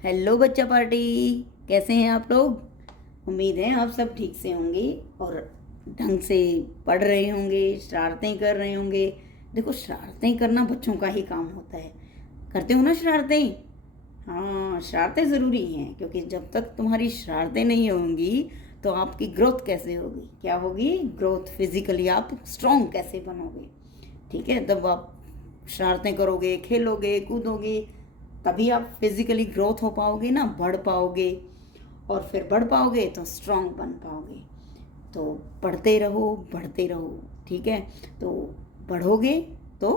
Hello बच्चा party, कैसे हैं आप लोग। उम्मीद है आप सब ठीक से होंगे और ढंग से पढ़ रहे होंगे, शरारतें कर रहे होंगे। देखो, शरारतें करना बच्चों का ही काम होता है। करते हो ना शरारतें? हाँ, शरारतें ज़रूरी हैं, क्योंकि जब तक तुम्हारी शरारतें नहीं होंगी तो आपकी ग्रोथ कैसे होगी? क्या होगी ग्रोथ? फिजिकली आप स्ट्रॉन्ग कैसे बनोगे? ठीक है, तब आप शरारतें करोगे, खेलोगे, कूदोगे, तभी आप फिजिकली ग्रोथ हो पाओगे ना, बढ़ पाओगे। और फिर बढ़ पाओगे तो स्ट्रांग बन पाओगे। तो पढ़ते रहो, बढ़ते रहो। ठीक है, तो बढ़ोगे तो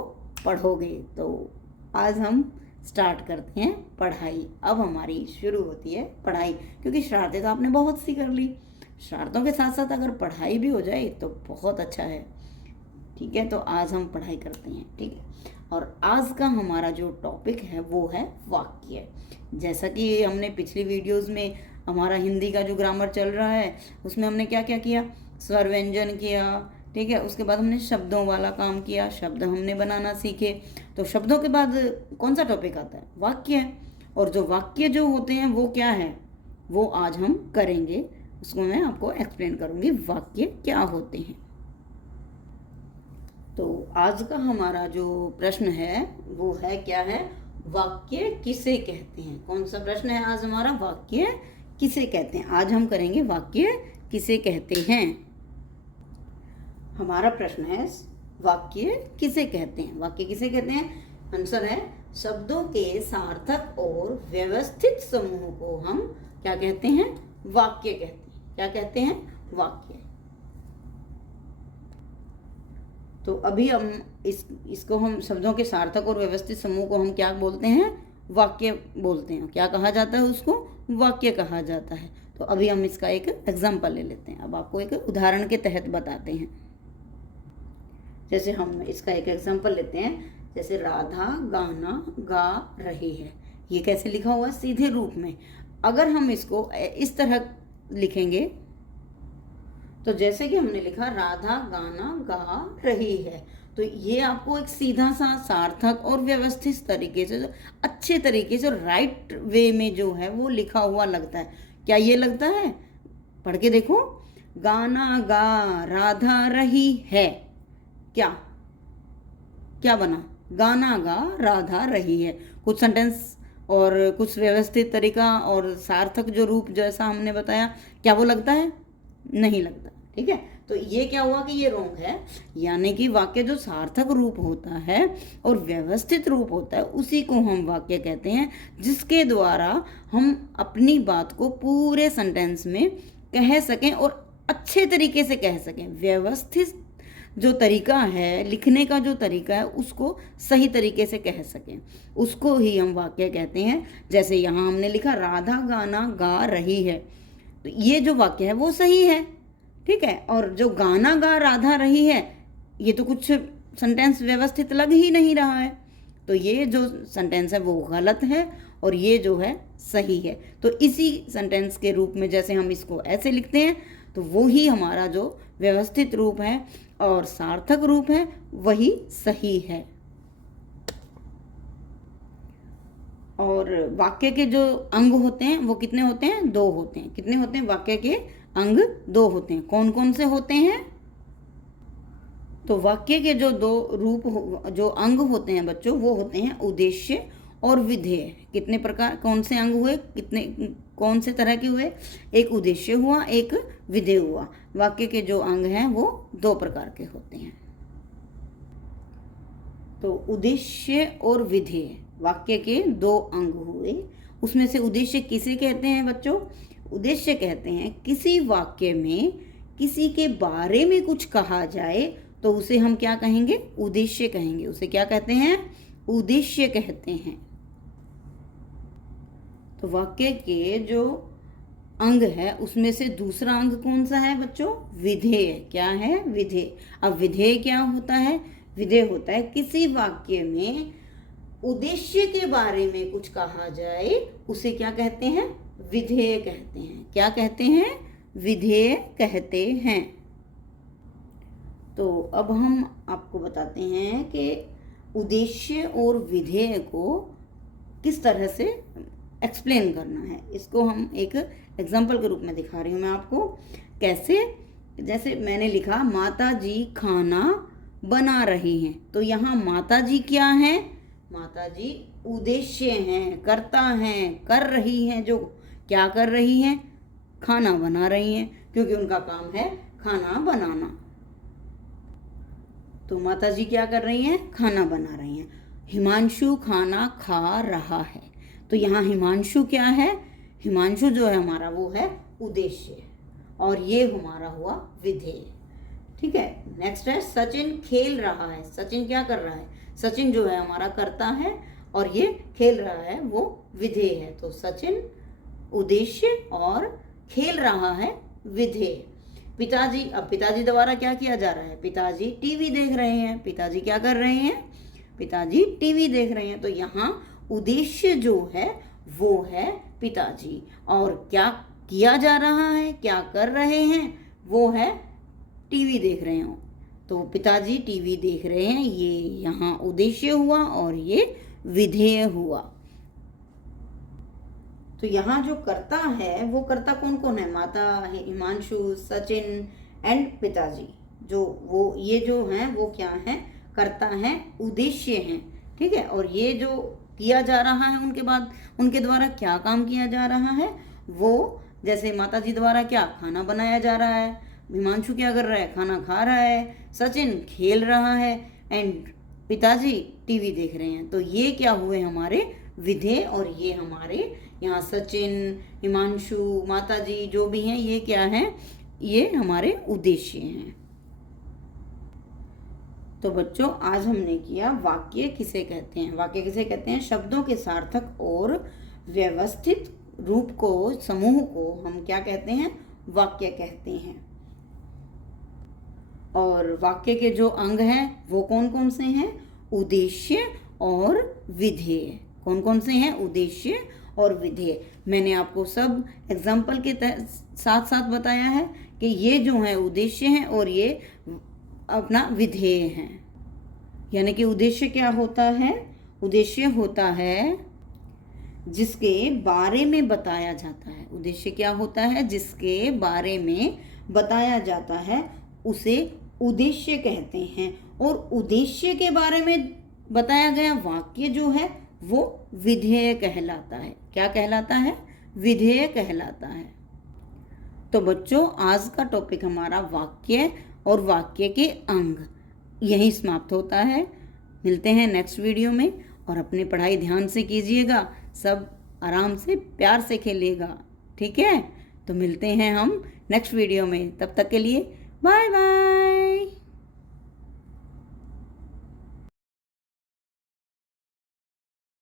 पढ़ोगे। तो आज हम स्टार्ट करते हैं पढ़ाई। अब हमारी शुरू होती है पढ़ाई, क्योंकि शरारतें तो आपने बहुत सी कर ली। शरारतों के साथ साथ अगर पढ़ाई भी हो जाए तो बहुत अच्छा है। ठीक है, तो आज हम पढ़ाई करते हैं। ठीक है, और आज का हमारा जो टॉपिक है वो है वाक्य। जैसा कि हमने पिछली वीडियोस में हमारा हिंदी का जो ग्रामर चल रहा है उसमें हमने क्या क्या किया? स्वर व्यंजन किया। ठीक है, उसके बाद हमने शब्दों वाला काम किया, शब्द हमने बनाना सीखे। तो शब्दों के बाद कौन सा टॉपिक आता है? वाक्य। और जो वाक्य जो होते हैं वो क्या है, वो आज हम करेंगे। उसको मैं आपको एक्सप्लेन करूंगी वाक्य क्या होते हैं। तो आज का हमारा जो प्रश्न है वो है, क्या है? वाक्य किसे कहते हैं? कौन सा प्रश्न है आज हमारा? वाक्य किसे कहते हैं। आज हम करेंगे वाक्य किसे कहते हैं। हमारा प्रश्न है वाक्य किसे कहते हैं। वाक्य किसे कहते हैं? आंसर है, शब्दों के सार्थक और व्यवस्थित समूह को हम क्या कहते हैं? वाक्य कहते हैं। क्या कहते हैं? वाक्य। तो अभी हम इसको हम शब्दों के सार्थक और व्यवस्थित समूह को हम क्या बोलते हैं? वाक्य बोलते हैं। क्या कहा जाता है उसको? वाक्य कहा जाता है। तो अभी हम इसका एक एग्जाम्पल ले लेते हैं। अब आपको एक उदाहरण के तहत बताते हैं। जैसे हम इसका एक एग्जाम्पल लेते हैं। जैसे राधा गाना गा रही है, ये कैसे लिखा हुआ है? सीधे रूप में। अगर हम इसको इस तरह लिखेंगे तो जैसे कि हमने लिखा राधा गाना गा रही है, तो ये आपको एक सीधा सा सार्थक और व्यवस्थित तरीके से, अच्छे तरीके से, राइट वे में जो है वो लिखा हुआ लगता है। क्या ये लगता है? पढ़ के देखो। गाना गा राधा रही है, क्या क्या बना? गाना गा राधा रही है। कुछ सेंटेंस और कुछ व्यवस्थित तरीका और सार्थक जो रूप जैसा हमने बताया, क्या वो लगता है? नहीं लगता। ठीक है, तो ये क्या हुआ कि ये रॉन्ग है। यानी कि वाक्य जो सार्थक रूप होता है और व्यवस्थित रूप होता है उसी को हम वाक्य कहते हैं, जिसके द्वारा हम अपनी बात को पूरे सेंटेंस में कह सकें और अच्छे तरीके से कह सकें। व्यवस्थित जो तरीका है, लिखने का जो तरीका है, उसको सही तरीके से कह सकें, उसको ही हम वाक्य कहते हैं। जैसे यहाँ हमने लिखा राधा गाना गा रही है, तो ये जो वाक्य है वो सही है। ठीक है, और जो गाना गा राधा रही है, ये तो कुछ सेंटेंस व्यवस्थित लग ही नहीं रहा है। तो ये जो सेंटेंस है वो गलत है और ये जो है सही है। तो इसी सेंटेंस के रूप में जैसे हम इसको ऐसे लिखते हैं, तो वो ही हमारा जो व्यवस्थित रूप है और सार्थक रूप है वही सही है। और वाक्य के जो अंग होते हैं वो कितने होते हैं? 2 होते हैं। कितने होते हैं? वाक्य के अंग 2 होते हैं। कौन कौन से होते हैं? तो वाक्य के जो 2 रूप जो अंग होते हैं बच्चों, वो होते हैं उद्देश्य और विधेय। कितने प्रकार, कौन से अंग हुए? कितने, कौन से तरह के हुए? एक उद्देश्य हुआ, एक विधेय हुआ। वाक्य के जो अंग हैं वो 2 प्रकार के होते हैं। तो उद्देश्य और विधेय वाक्य के 2 अंग हुए। उसमें से उद्देश्य किसे कहते हैं बच्चों? उद्देश्य कहते हैं किसी वाक्य में किसी के बारे में कुछ कहा जाए तो उसे हम क्या कहेंगे? उद्देश्य कहेंगे। उसे क्या कहते हैं? उद्देश्य कहते हैं। तो वाक्य के जो अंग है उसमें से दूसरा अंग कौन सा है बच्चों? विधेय। क्या है? विधेय। अब विधेय क्या होता है? विधेय होता है किसी वाक्य में उद्देश्य के बारे में कुछ कहा जाए, उसे क्या कहते हैं? विधेय कहते हैं। क्या कहते हैं? विधेय कहते हैं। तो अब हम आपको बताते हैं कि उद्देश्य और विधेय को किस तरह से एक्सप्लेन करना है। इसको हम एक एग्जाम्पल के रूप में दिखा रही हूँ मैं आपको। कैसे? जैसे मैंने लिखा माता जी खाना बना रही हैं, तो यहाँ माता जी क्या है? माता जी उद्देश्य हैं, कर्ता हैं, कर रही हैं। जो क्या कर रही हैं? खाना बना रही हैं, क्योंकि उनका काम है खाना बनाना। तो माता जी क्या कर रही हैं? खाना बना रही हैं। हिमांशु खाना खा रहा है, तो यहाँ हिमांशु क्या है? हिमांशु जो है हमारा वो है उद्देश्य, और ये हमारा हुआ विधेय। ठीक है। नेक्स्ट है सचिन खेल रहा है। सचिन क्या कर रहा है? सचिन जो है हमारा कर्ता है, और ये खेल रहा है वो विधेय है। तो सचिन उद्देश्य और खेल रहा है विधेय। पिताजी, अब पिताजी द्वारा क्या किया जा रहा है? पिताजी टीवी देख रहे हैं। पिताजी क्या कर रहे हैं? पिताजी टीवी देख रहे हैं। तो यहाँ उद्देश्य जो है वो है पिताजी, और क्या किया जा रहा है, क्या कर रहे हैं, वो है टीवी देख रहे हो। तो पिताजी टीवी देख रहे हैं, ये यहाँ उद्देश्य हुआ और ये विधेय हुआ। तो यहाँ जो कर्ता है वो कर्ता कौन कौन है? माता, हिमांशु, सचिन एंड पिताजी। जो वो ये जो हैं वो क्या हैं? कर्ता हैं, उद्देश्य हैं। ठीक है। और ये जो किया जा रहा है उनके बाद, उनके द्वारा क्या काम किया जा रहा है? वो जैसे माता जी द्वारा क्या खाना बनाया जा रहा है, हिमांशु क्या कर रहा है? खाना खा रहा है, सचिन खेल रहा है, एंड पिताजी टीवी देख रहे हैं। तो ये क्या हुए? हमारे विधेय। और ये हमारे यहाँ सचिन, हिमांशु, माता जी जो भी हैं ये क्या हैं? ये हमारे उद्देश्य हैं। तो बच्चों आज हमने किया वाक्य किसे कहते हैं। वाक्य किसे कहते हैं? शब्दों के सार्थक और व्यवस्थित रूप को, समूह को हम क्या कहते हैं? वाक्य कहते हैं। और वाक्य के जो अंग हैं वो कौन कौन से हैं? उद्देश्य और विधेय। कौन कौन से हैं? उद्देश्य और विधेय। मैंने आपको सब एग्जाम्पल के साथ साथ बताया है कि ये जो है उद्देश्य हैं और ये अपना विधेय हैं। यानी कि उद्देश्य क्या होता है? उद्देश्य होता है जिसके बारे में बताया जाता है। उद्देश्य क्या होता है? जिसके बारे में बताया जाता है उसे उद्देश्य कहते हैं। और उद्देश्य के बारे में बताया गया वाक्य जो है वो विधेय कहलाता है। क्या कहलाता है? विधेय कहलाता है। तो बच्चों आज का टॉपिक हमारा वाक्य और वाक्य के अंग यहीं समाप्त होता है। मिलते हैं नेक्स्ट वीडियो में, और अपनी पढ़ाई ध्यान से कीजिएगा, सब आराम से प्यार से खेलिएगा। ठीक है। तो मिलते हैं हम नेक्स्ट वीडियो में, तब तक के लिए बाय बाय।